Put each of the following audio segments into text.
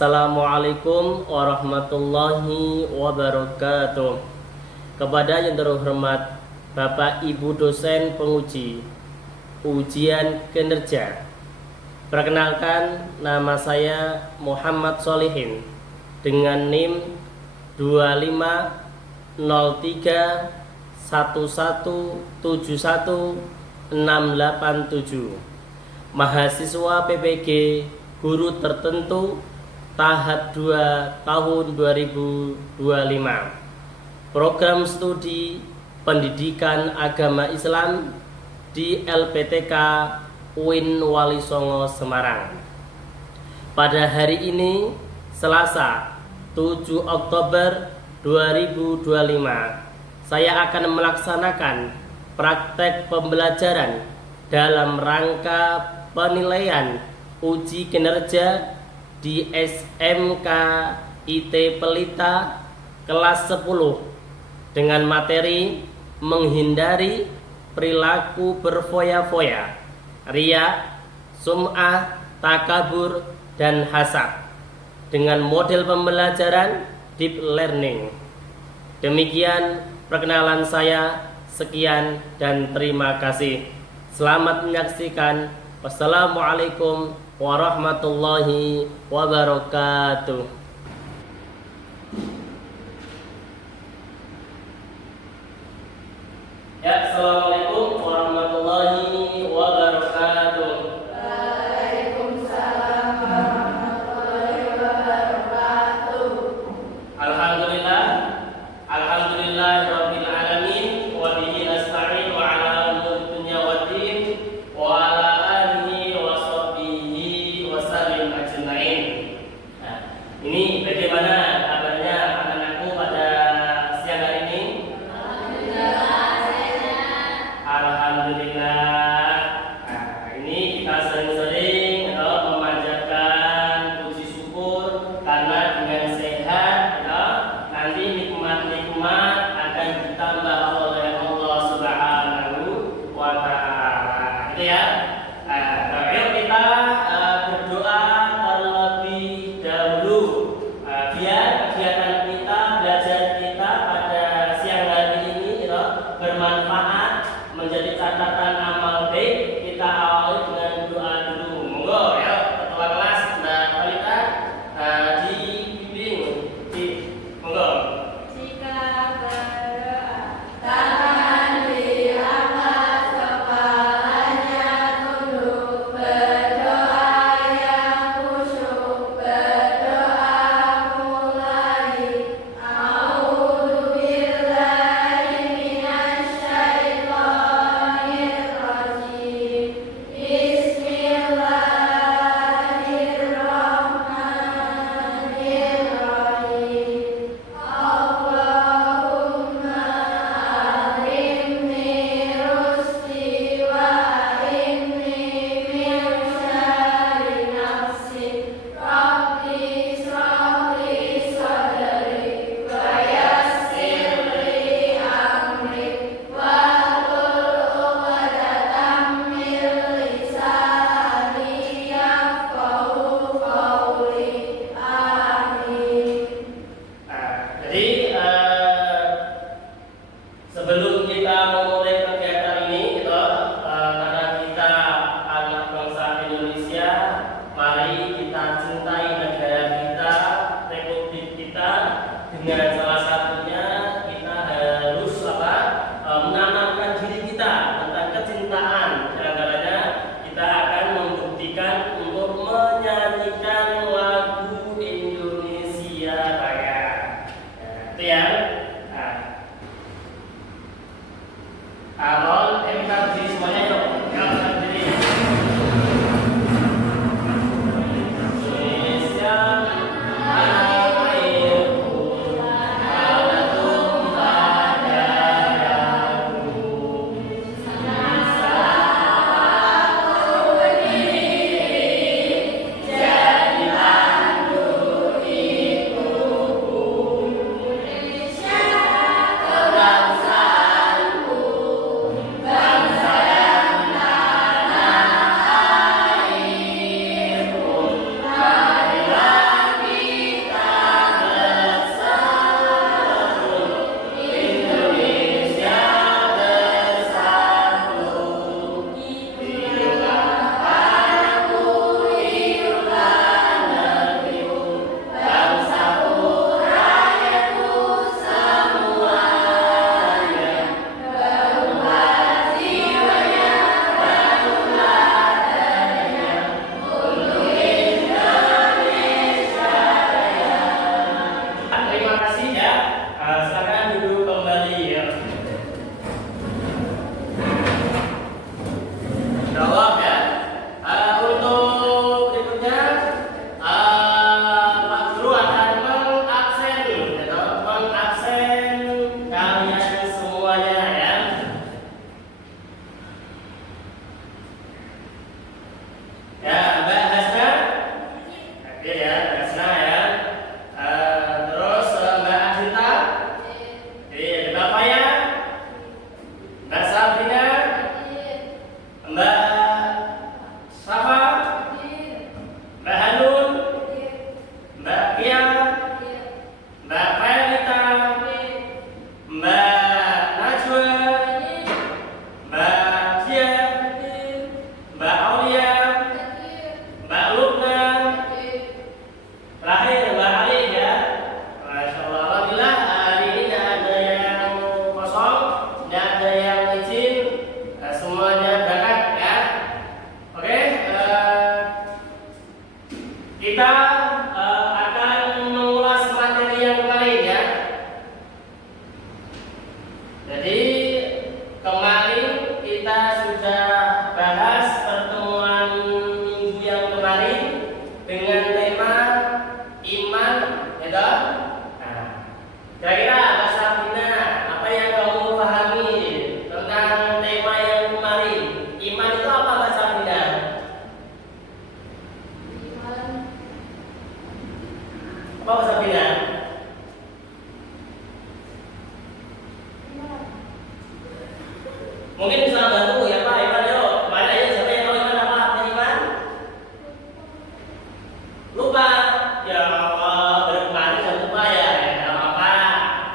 Assalamualaikum warahmatullahi wabarakatuh. Kepada yang terhormat Bapak Ibu dosen penguji ujian kinerja, perkenalkan, nama saya Muhammad Solihin dengan NIM 250311716877, mahasiswa PPG guru tertentu tahap 2 tahun 2025, program studi pendidikan agama Islam di LPTK UIN Wali Songo Semarang. Pada hari ini Selasa 7 Oktober 2025, saya akan melaksanakan praktek pembelajaran dalam rangka penilaian uji kinerja di SMK IT Pelita kelas 10 dengan materi menghindari perilaku berfoya-foya, riya, sum'ah, takabur, dan hasad dengan model pembelajaran deep learning. Demikian perkenalan saya, sekian dan terima kasih. Selamat menyaksikan. Wassalamualaikum warahmatullahi wabarakatuh. Ya, assalamualaikum warahmatullahi wabarakatuh. Waalaikumsalam warahmatullahi wabarakatuh. Alhamdulillahirabbil alamin wa bihi nasta'in wa ala umuri dunya waddin wa ala alihi wa sahbihi wa sallim ajmain. Nah, ini ya, Dasna ya. Terus Mbak Adinta, Mbak Faya, Mbak Sabrina, Mbak Safa, Mbak Hanun, Mbak Pia, Mbak Fayanita, Mbak Najwa, Mbak Tia, Mbak Aulia, Mbak Lukna, terakhir Mbak Alif ya. Masya Allah, alhamdulillah hari ini tidak ada yang kosong, tidak ada yang izin, semuanya berangkat ya. Oke, kita akan mengulas materi yang kemarin ya. Jadi kemarin kita sudah bahas pertemuan minggu yang kemarin dengan tema iman, ya toh? Nah, kira-kira Mbak Sabrina, apa yang kamu pahami tentang tema yang kemarin? Iman itu apa Mbak Sabrina? Apa Mbak Sabrina? Mungkin bisa bantu ya Pak Iman, yuk. Mana aja siapa yang tahu iman apa? Arti iman? Lupa. Ya Allah, baru kemarin sudah lupa ya. Tidak apa-apa.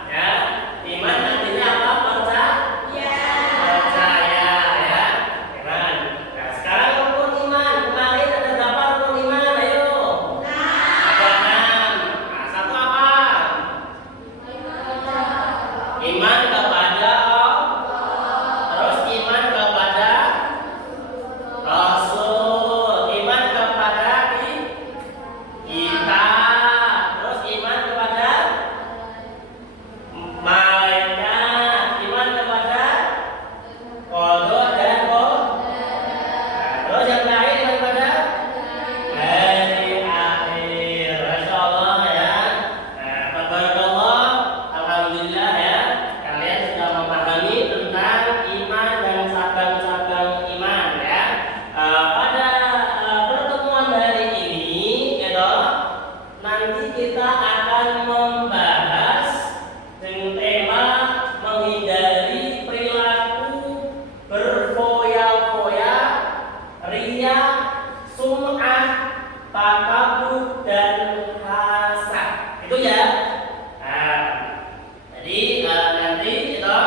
Ya. Iman artinya apa? Percaya ya. Iman. Nah, sekarang rukun iman. Kemarin ada berapa rukun iman? Ayo. Ada 6. Nah, satu apa? Iman kepada terus iman kepada Rasul, iman kepada kita, terus iman kepada malaikat, iman kepada qadar dan qadar. Terus yang terakhir iman kepada hari akhir. Masya Allah ya. Nah, tabarakallah, alhamdulillah ya. Kalian sudah memahami tentang iman dan cabang-cabang iman ya. Pada pertemuan hari ini, ya toh, nanti kita akan membahas dengan tema menghindari perilaku berfoya-foya, riya, sum'ah, takabur dan hasad. Itu ya. Nah, jadi nanti kita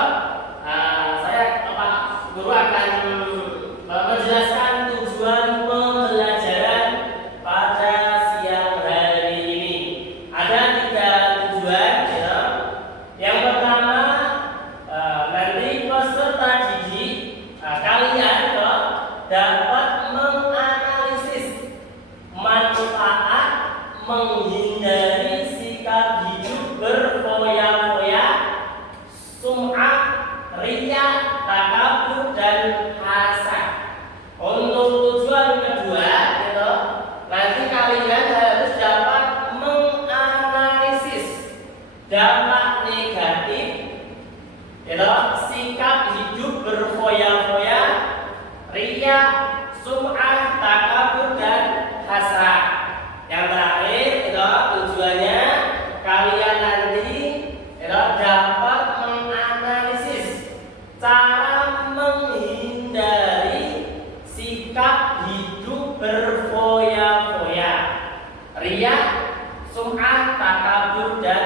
saya guru akan menjelaskan tujuan pembelajaran pada siang hari ini. Ada 3 tujuan ya. Yang pertama, nanti peserta didik kalian dapat menganalisis manfaat menghindari sikap hidup berfoya-foya, sum'ah, riya, takabur dan hasad. Untuk tujuan kedua, gitu, nanti kalian harus dapat menganalisis dampak negatif, gitu, sikap hidup berfoya-foya, riya, sum'ah, takabur dan hasad. Yang terakhir, gitu, tujuannya kalian nanti dapat menganalisis cara menghindari sikap hidup berfoya-foya, riya, sum'ah, takabur dan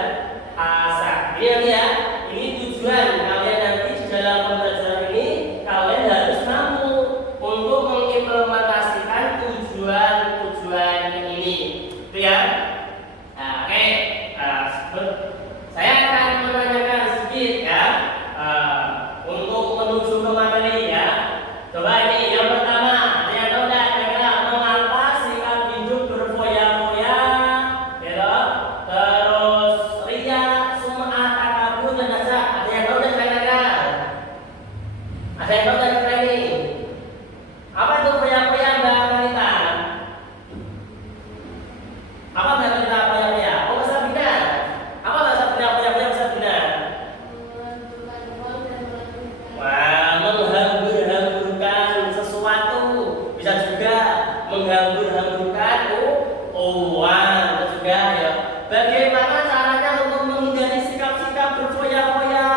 hasad. Ini ya, ini tujuan kalian nanti di dalam pembelajaran ini. Kalian harus mampu untuk mengimplementasikan tujuan-tujuan ini. Itu ya. Nah, oke. Saya akan menanyakan sedikit ya, untuk menuju ke materi ya. Coba ini yang pertama, saya tahu enggak kira-kira mengapa sikap hidup berfoya-foya, ya, terus riya, sum'ah, takabur dan hasad. Ada yang tahu enggak kira-kira? Ada yang tahu enggak kira-kira ini? Apa itu foya-foya Mbak Anita? Apa Mbak Anita foya-foya? Oh, bahasa bina. Apa bahasa bina foya-foya bahasa bina? Wah, menghambur-hamburkan sesuatu, bisa juga menghambur-hamburkan uang. Bagaimana caranya untuk menghindari sikap-sikap berfoya-foya,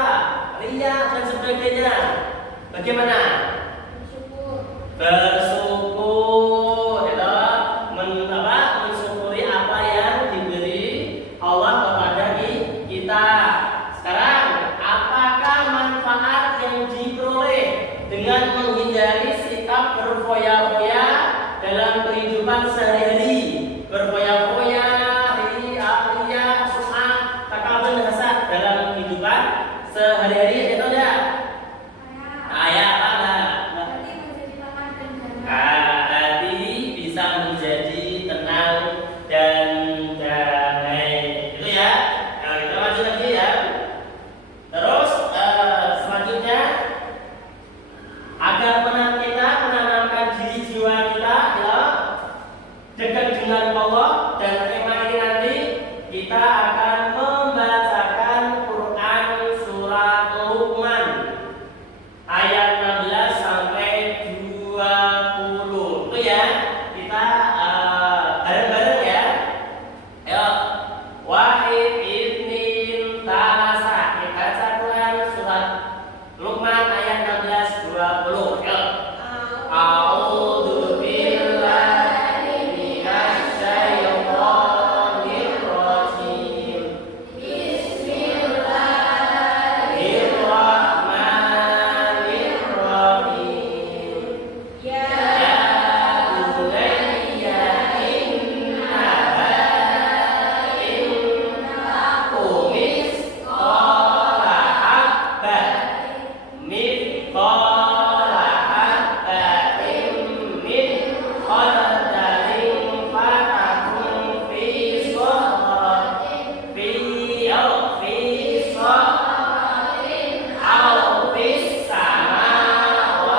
riya dan sebagainya? Bagaimana? Bersyukur, ya, mensyukuri apa yang diberi Allah kepada kita. Sekarang, apakah manfaat yang diperoleh dengan menghindari sikap berfoya-foya dalam kehidupan sehari-hari? Berfoya-foya, riya, sum'ah, takabur, hasad dalam kehidupan sehari-hari, itu enggak? Ayat apa? Hati bisa menjadi tenang dan damai. Itu ya. Nah, kita lanjut lagi ya. Terus selanjutnya, agar kita menanamkan diri jiwa kita ya dekat dengan Allah, dan tema ini nanti kita akan membacakan Quran surat Luqman ayat 16 sampai 20. Itu ya. Kita bareng-bareng ya. Ayo. Wahid idnin talasa. Kita baca Quran surat Luqman ayat 16 20. Ayo. A'udzu billahi minasy syaithanir rajim. Bismillahirrahmanirrahim. Ya bunayya innaha in taku misqala habbah mithqala habbatin min khardalin fatakun fi sakhratin fi sakhratin aw fis samawati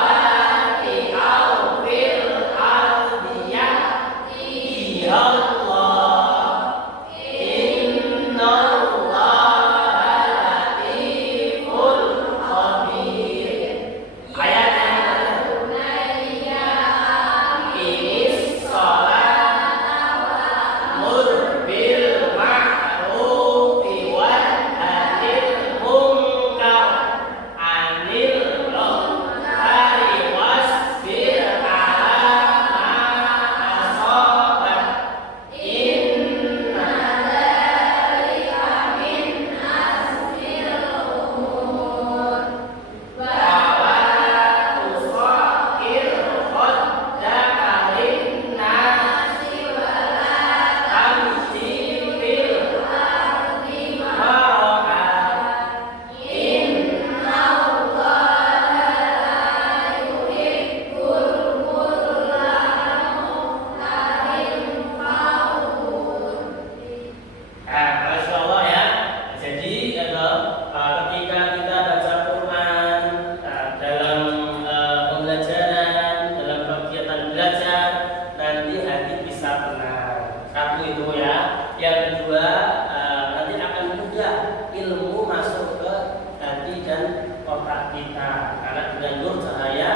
aw fil ardi ya'ti Allah innallaha latiful khabir. Ayat yang Inis sholata wa'mur bil ma'rufi wanhanil munkar anil munkari wasbir ala ma asabak inna dzalika min azmil umur. Bahwa tusakir khaddaka linnasi wala tamshi fil ardi maraha innallaha la yuhibbul kulla mukhtalin fakhur. Masya Allah ya. Jadi ketika kita baca Quran dalam pembelajaran, dalam kegiatan belajar, nanti hati bisa tenang. Satu itu ya. Yang kedua, nanti akan mudah ilmu masuk ke hati dan otak kita. Karena dengan nur cahaya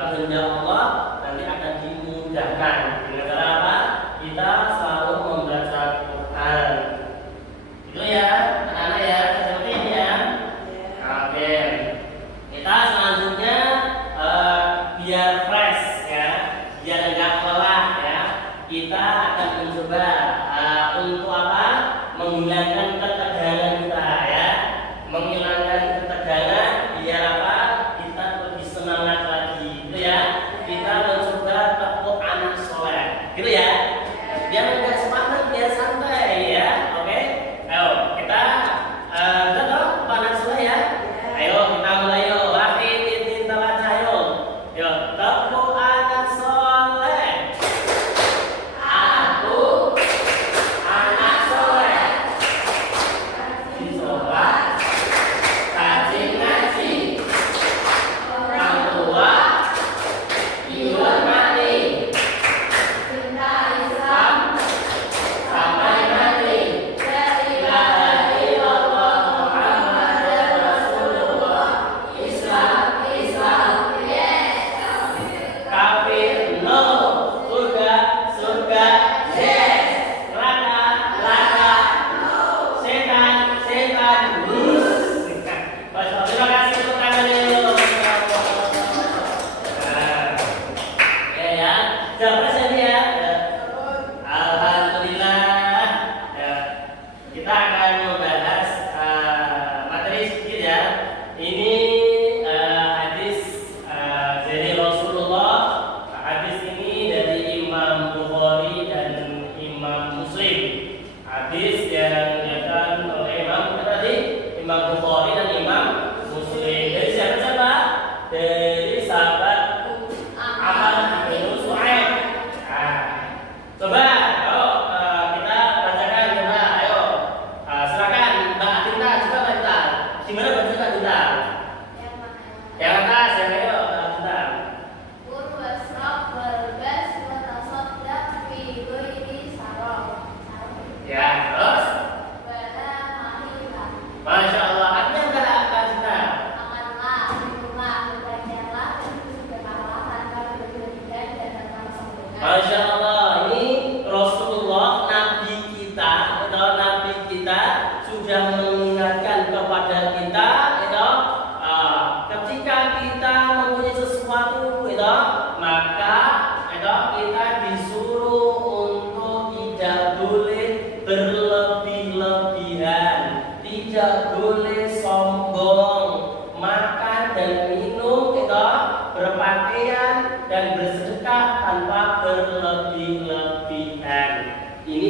kehendak Allah nanti akan dimudahkan. Dengan cara apa? Kita selalu membaca Quran. Itu ya, anak-anak ya, seperti ini ya. Oke. Kita selanjutnya biar fresh ya, biar enggak lelah ya. Kita akan mencoba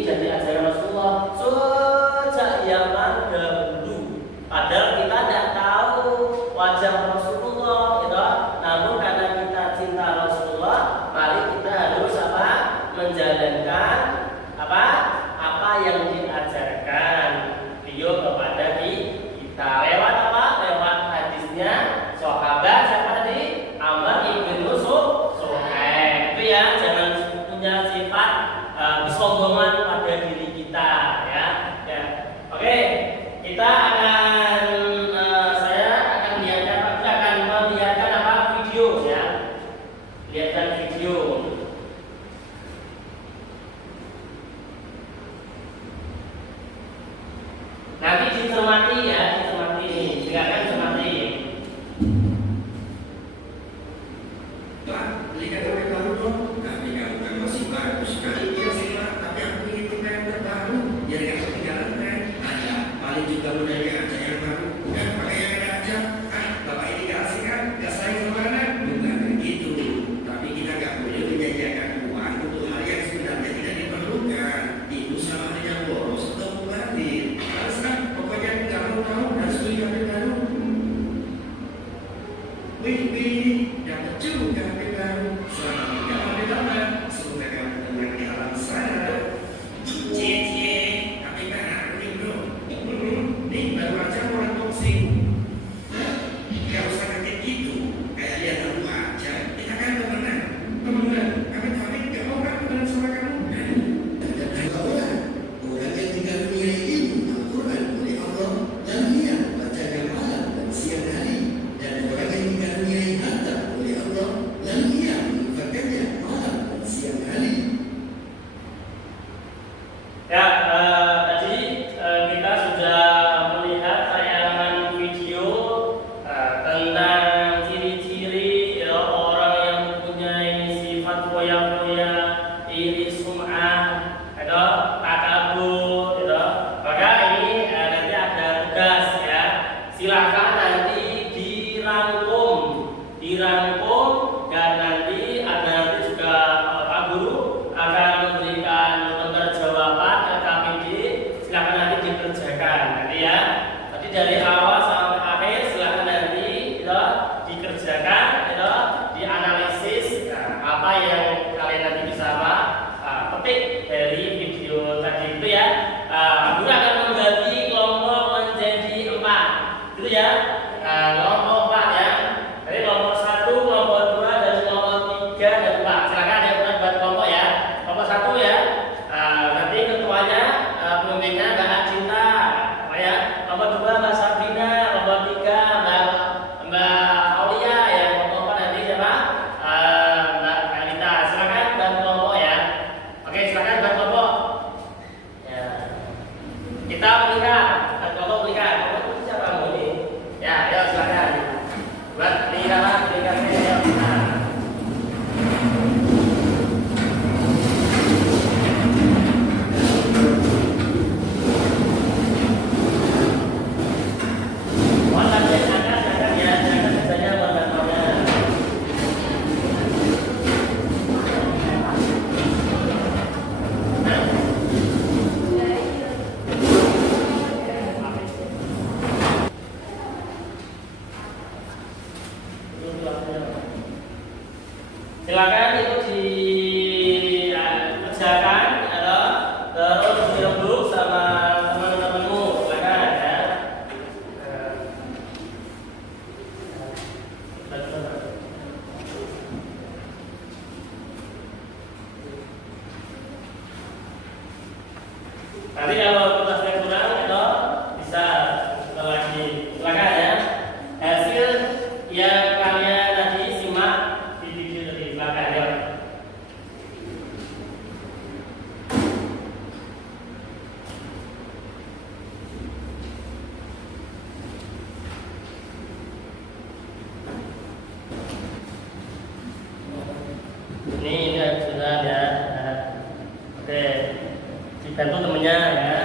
jadi ajaran Rasulullah sejak zaman dahulu. Padahal kita tidak tahu wajah Rasulullah, gitu. Namun karena kita cinta Rasulullah, mari kita harus apa? Menjalankan apa yang diajarkan beliau kepada kita lewat apa? Lewat hadisnya sahabat siapa tadi? Amr ibn Suhaib. Itu ya, jangan punya sifat kesombongan pada diri kita, ya. Ya. Oke, kita akan saya akan melihatkan apa? Video, ya. Lihatkan video. Nanti dicermati ya, dicermati. Silakan cermati. Pak, belikan HP baru dong. Tapi kamu kan masih bagus sekali. Iya sih Pak, tapi aku ingin punya yang terbaru. Biar gak ketinggalan kan. Ada, paling juga modalnya aja yang baru. Dan pakai yang ada aja. Bapak ini gak asik kan? Gak sayang sama anak? Bukan begitu. Tapi kita gak boleh menjanjikan uang untuk hal yang sebenarnya tidak diperlukan. Itu sama halnya boros atau mubazir. Harus kan? Pokoknya aku gak mau tahu. Harus beli HP baru. Wih, dapat juga HP baru. Selamat menjalankan HP lama. Semoga kamu tenang di alam sana. Cie, HP baru nih bro. Nih baru aja orang toksik. Gak usah kaget gitu. Kayak lihat aku aja. Kita kan temenan. Kami tapi gak mau kan temenan sama kamu. Dan ada orang yang dikaruniai ilmu Al-Quran oleh Allah dan dia bacanya malam dan siang hari. Dan orang yang dikaruniai harta oleh Allah dan dia menginfakkannya malam dan siang hari. Ya, tadi kita sudah melihat tayangan video tentang ciri-ciri ya, orang yang mempunyai sifat foya-foya, iri sum'ah, atau takabur, gitu. Maka ini nanti ada tugas ya. Silakan nanti dirangkum dan nanti ada nanti juga Pak Guru akan memberikan lembar jawaban LKPD. Silakan nanti dikerjakan nanti ya. Tadi dari awal sampai akhir silakan nanti gitu, dikerjakan, gitu, dianalisis apa yang kalian nanti bisa petik dari video tadi itu ya. Pak Guru akan membagi kelompok menjadi 4, gitu ya. Kelompok 4 ya. Jadi kelompok 1, kelompok 2, dan kelompok 3 dan 4. Silakan ya buat kelompok ya. Kelompok 1 ya. Nanti ketuanya pemimpinnya Mbak Cinta, ya. Kelompok 2 Mbak Sabrina, kelompok 3 Mbak Aulia ya. Kelompok 4 nanti siapa? Mbak Kalita. Silakan buat kelompok ya. Oke, silakan buat kelompok. Ya. Kita melihat kelompok melihat. Kelompok siapa ini? Ya, ayo silakan. Buat lihat saya. Mohon latihan jangan ya, jangan saja buat bantuannya. Silakan itu dikerjakan atau terus dirembuk sama teman-temanmu. Silakan ya. Nanti kalau tugasnya kurang itu bisa lagi. Silakan ya. Hasil yang kalian tadi simak di video tadi. Silakan ya. Ini sudah ya. Oke, dibantu temennya ya.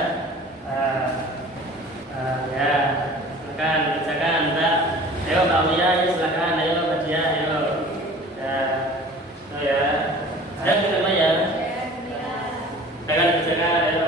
Ya, silakan dikerjakan Mbak. Ayo Mbak Aulia, ya silakan. Ayo Mbak Dia, ayo. Ya, ya. Saya kenapa ya? Silakan dikerjakan. Ayo.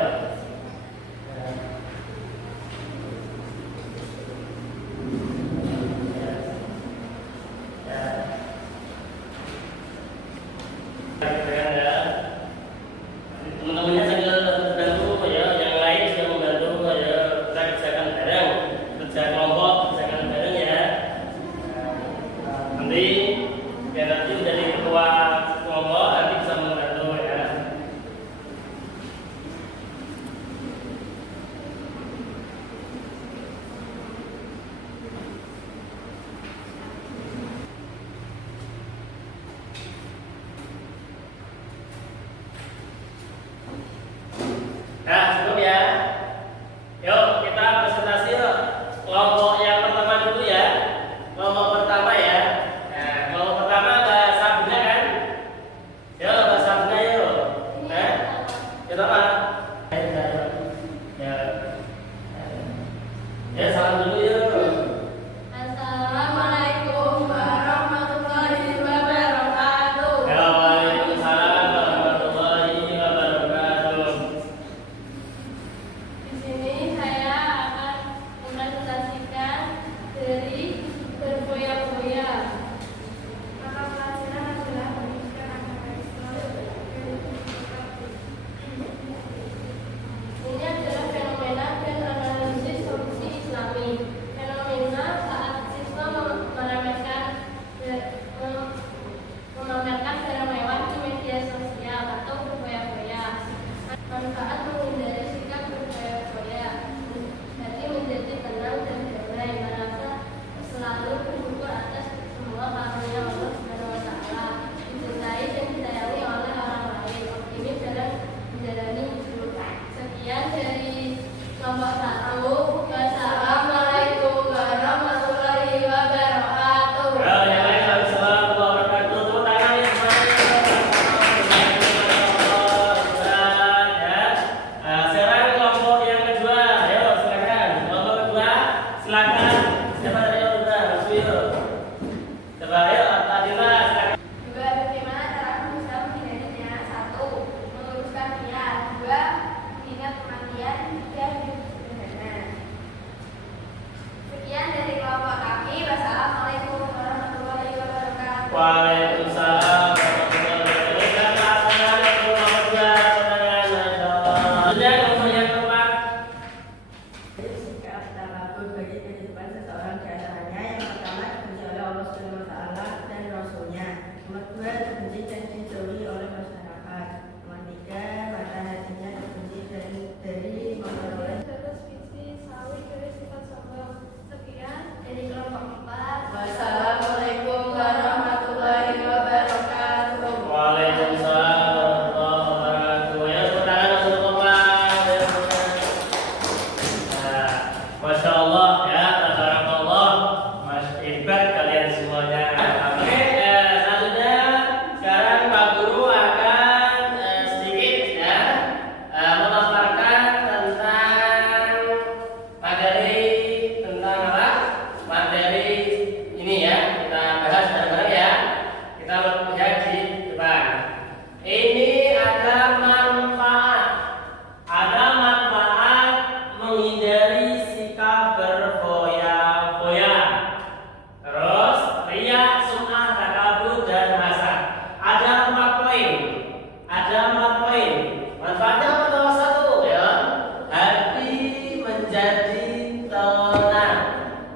Ya. Ya, salam dulu yuk. Assalamualaikum warahmatullahi wabarakatuh. Ya, waalaikumsalam warahmatullahi wabarakatuh. Di sini saya akan mempresentasikan dari berfoya-foya. Maka pelajaran adalah pendidikan agama Islam. Ini adalah fenomena dan analisis solusi Islami. Fenomena saat siswa memamerkan barang mewah di media sosial atau berfoya-foya. Manfaat menghindari sikap berfoya-foya. Hati menjadi tenang dan damai, merasa selalu bersyukur atas semua karunia Allah Subhanahu wa Ta'ala, dicintai dan disayangi oleh orang lain, optimis dalam menjalani hidup. Sekian dari kelompok 1. Wassalamualaikum warahmatullahi wabarakatuh. Ya, yang lain waalaikumsalam warahmatullahi wabarakatuh. Tepuk tangan ya semuanya. Ya. Sekarang kelompok yang kedua, ayo silakan. Kelompok kedua, silakan. Siapa dari yang kedua? Ayo. Coba ayo, Adila silakan. Dua, bagaimana cara bisa menghindarinya? 1. Meluruskan niat. 2. Mengingat kematian. 3. Hidup sederhana. Sekian dari kelompok kami. Wassalamualaikum warahmatullahi wabarakatuh. Waalaikumsalam warahmatullahi wabarakatuh. Silakan laksanakan kelompok kedua. Tangan, masyaallah. Sudah kelompok yang keempat. Sikap takabur bagi kehidupan seseorang di antaranya yang pertama dibenci oleh Allah Subhanahu wa Ta'ala dan Rasulnya. Nomor 2 terbenci dan dijauhi oleh masyarakat. Nomor 3 mata hatinya terbenci dari memperoleh. Terus visi sawi dari sifat sombong. Sekian dari kelompok 4. Wassalamualaikum warahmatullahi wabarakatuh. Waalaikumsalam warahmatullahi wabarakatuh. Ya, tepuk tangan untuk keempat. Ya, nah, Masya Allah ya, tabarakallah. Mas hebat kalian semuanya. Oke, selanjutnya sekarang Pak Guru akan sedikit ya memaparkan tentang tentang apa? Materi ini ya, kita bahas bareng-bareng ya. Kita lihat di depan. Ini ada manfaat menghindari sikap berfoya-foya. Terus riya, sum'ah, takabur dan hasad. Ada 4 poin. Manfaatnya apa? Nomor 1 ya. Hati menjadi tenang.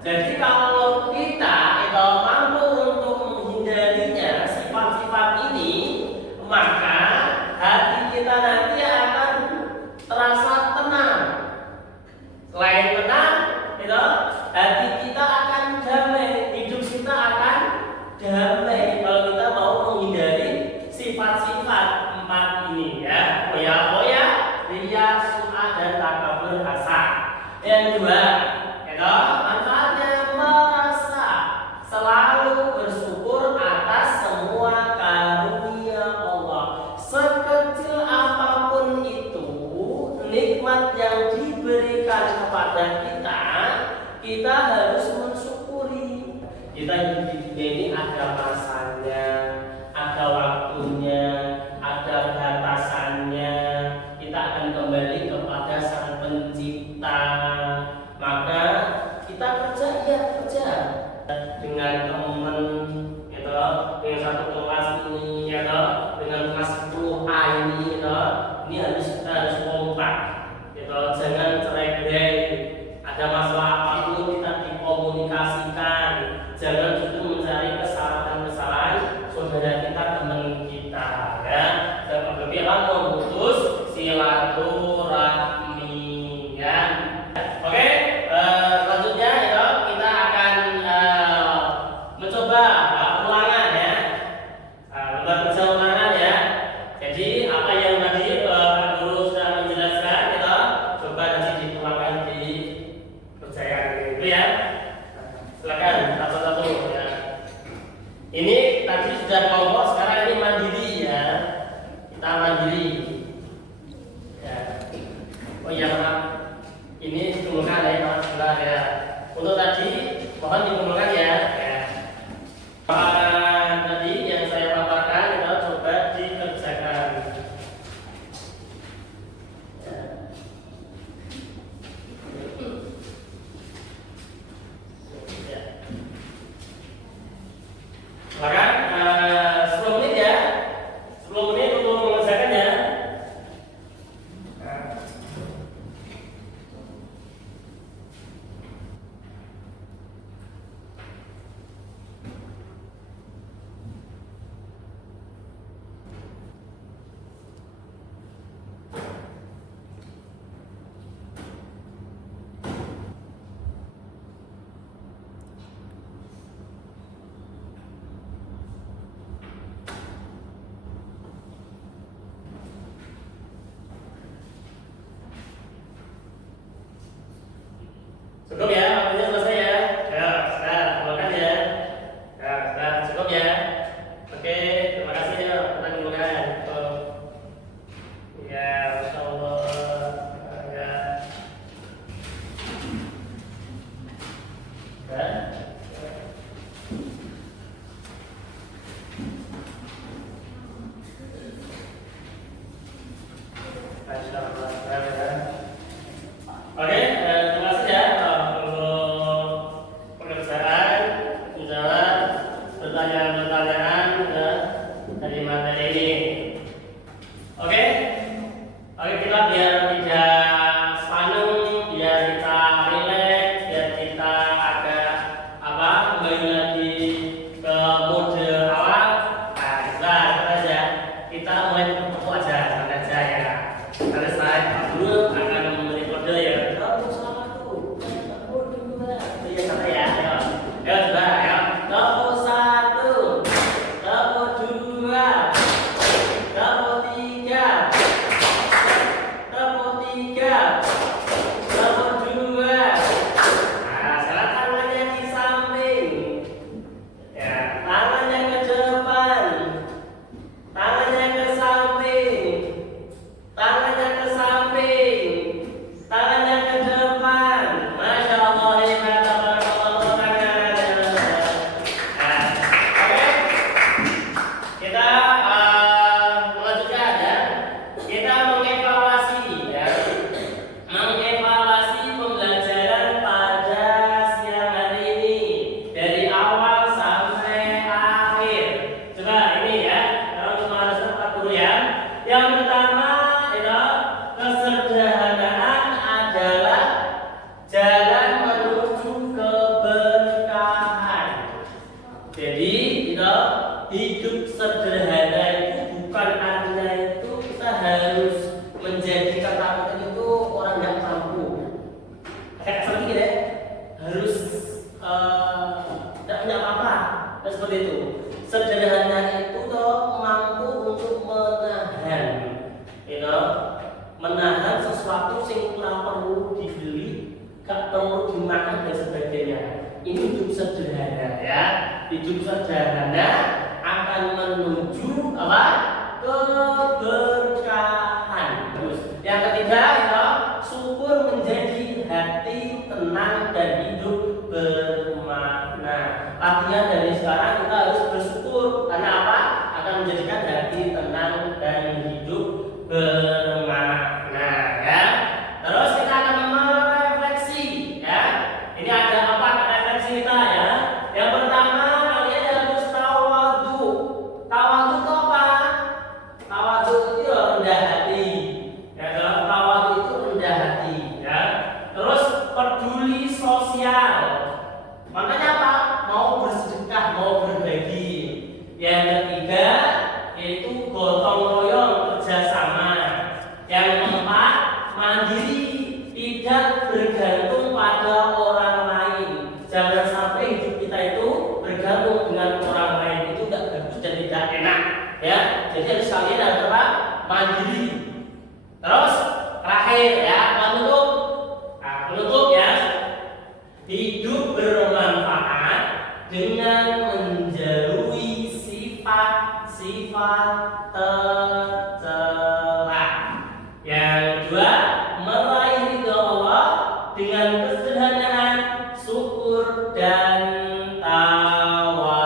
Jadi kalau kita itu mampu untuk menghindarinya sifat-sifat ini, maka hati kita nanti akan terasa tenang. Selain tenang, itu hati kita akan damai, hidup kita akan damai kalau kita mau menghindari sifat-sifat 4 ini ya. Foya-foya, riya, sum'ah dan takabur, hasad. Yang kedua, itu manfaatnya merasa selalu bersyukur atas semua karunia Allah. Sekecil apapun itu nikmat yang diberikan kepada kita harus mensyukuri. Kita hidup di dunia ini ada masanya, ada waktunya, ada batasannya. Kita akan kembali kepada Sang Pencipta. Maka kita kerja dengan teman, gitu, dengan satu kelas ini, gitu, dengan kelas 10A ini, gitu. Ini kita harus kompak, gitu. Jangan cerai-berai. Ada masalah apapun kita dikomunikasikan. Jangan justru mencari kesalahan-kesalahan saudara kita, teman kita, ya. Jangan berpihak memutus silaturahmi, ya. Oke, selanjutnya ya, kita akan mencoba ulangan ya, membaca ulangan ya. Jadi apa yang tadi Pak Guru sudah menjelaskan, kita coba nanti dituangkan di percayaan itu ya. Silakan satu-satu ya. Ini tadi sudah kelompok, sekarang ini mandiri ya. Kita mandiri. Ya. Oh iya maaf, ini dikumpulkan ya maaf sebelah ya. Untuk tadi mohon dikumpulkan ya. Tadi yang saya paparkan kita coba dikerjakan. Ya. Silakan 10 menit ya. 10 menit untuk mengerjakannya. Cukup ya, waktunya selesai ya. Ya, sudah, makan ya. Ya, sudah, cukup ya. Oke, terima kasih ya. Kita kumpulkan. Ya, Masya Allah. Ya. Ya. Masya Allah. Ya. Oke, terima kasih ya untuk pengerjaan, menjawab pertanyaan-pertanyaan dari materi ini. Oke, kita biar tidak sepaneng, biar kita rileks, biar kita agak kembali lagi ke mode awal. Nah, sudah aja. Kita mulai bertemu aja, santai aja ya. Karena saya dulu akan memberi kode ya. Kamu salah tuh. Kamu dua. Iya santai ya. Ayo coba ya. Kamu satu. Kamu dua. Kamu tiga. Kamu tiga. Kamu dua. Nah, sekarang tangannya di samping. Ya, tangannya ke depan. Tangannya ke samping. Tangannya ke samping, tangannya ke depan. Masya Allah, hebat, tabarakallah, tangan. Nah, oke, kita melanjutkan ya. Kita mengevaluasi ya, mengevaluasi pembelajaran pada siang hari ini dari awal sampai akhir. Coba ini ya, untuk mengarahkan Pak Guru ya. Yang pertama, kesederhanaan adalah jalan menuju keberkahan. Jadi, hidup sederhana itu bukan artinya itu kita harus menjadi ketakutan itu orang yang mampu. Kayak seperti ini ya, harus tidak punya apa-apa dan seperti itu. Sederhana itu mampu untuk menahan sesuatu yang kurang perlu dibeli, gak perlu dimakan dan sebagainya. Ini hidup sederhana ya. Hidup sederhana akan menuju keberkahan. Terus yang ketiga syukur menjadi hati tenang dan hidup bermakna. Artinya dari sekarang kita harus bersyukur karena apa? Akan menjadikan hati tenang dan hidup bermakna ya. Terus kita akan merefleksi ya. Ini ada 4 refleksi kita ya. Yang pertama, kalian harus tawadhu. Tawadhu itu apa? Tawadhu itu rendah hati. Ya, tawadhu itu rendah hati ya. Terus peduli sosial. Makanya apa? Mau bersedekah, mau berbagi. Yang ketiga yaitu gotong royong, kerjasama. Yang keempat, mandiri, tidak bergantung pada orang lain. Jangan sampai hidup kita itu bergantung dengan orang lain, itu tidak bagus dan tidak enak ya. Jadi harus kalian harus apa? Mandiri. Terus terakhir ya, penutup. Nah, penutup ya, hidup bermanfaat dengan menjauhi sifat-sifat tercela. Yang kedua, dengan kesederhanaan, syukur dan tawadu.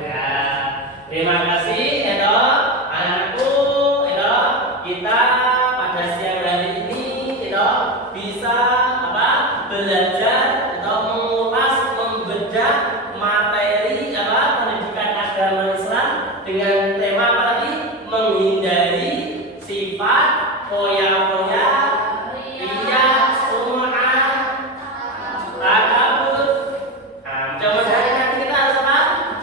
Ya. Terima kasih ya anakku, ya kita pada siang hari ini ya bisa belajar atau mengulas, membedah materi pendidikan agama Islam dengan tema apa tadi? Menghindari sifat foya-foya, ria, sum'ah, takabur. Mudah-mudahan nanti kita harus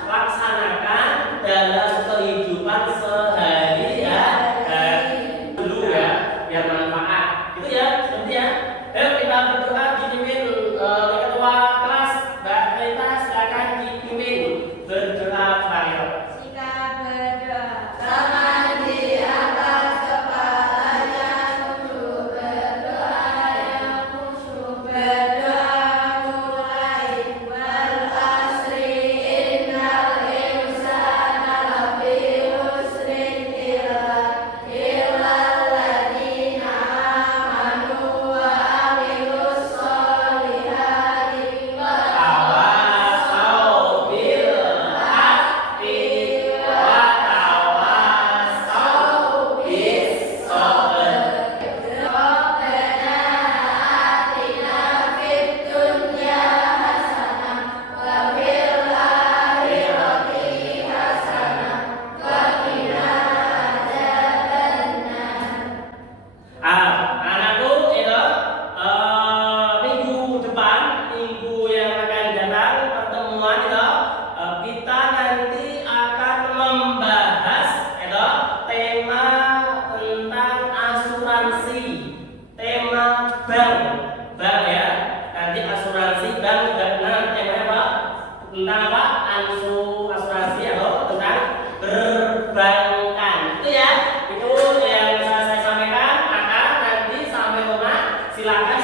laksanakan dalam kehidupan sehari ya, dulu ya, biar manfaat. Itu ya, seperti ya. Ayo kita berdoa dipimpin oleh ketua kelas Mbak Rita, silakan dipimpin berdoa Mario. Sikap berdoa. Tangan di atas kepalanya untuk berdoa yang khusyuk. Berdoa mulai. Wal asri innal insana lafi khusrin illa alladziina amanu wa amilus sholihati wa Tawasau bil haqqi wa tawasau bis sabr. Rabbana atina fid dunya hasanah wa fil akhirati hasanah wa qina adzabannar. Anakku itu minggu depan, minggu yang akan datang pertemuan itu kita nanti akan membahas itu tema tentang asuransi, tema bank ya. Nanti asuransi bank dan temanya apa? Tentang apa? Asuransi atau tentang perbankan. Itu ya, itu yang bisa saya sampaikan. Maka nanti sampai rumah silakan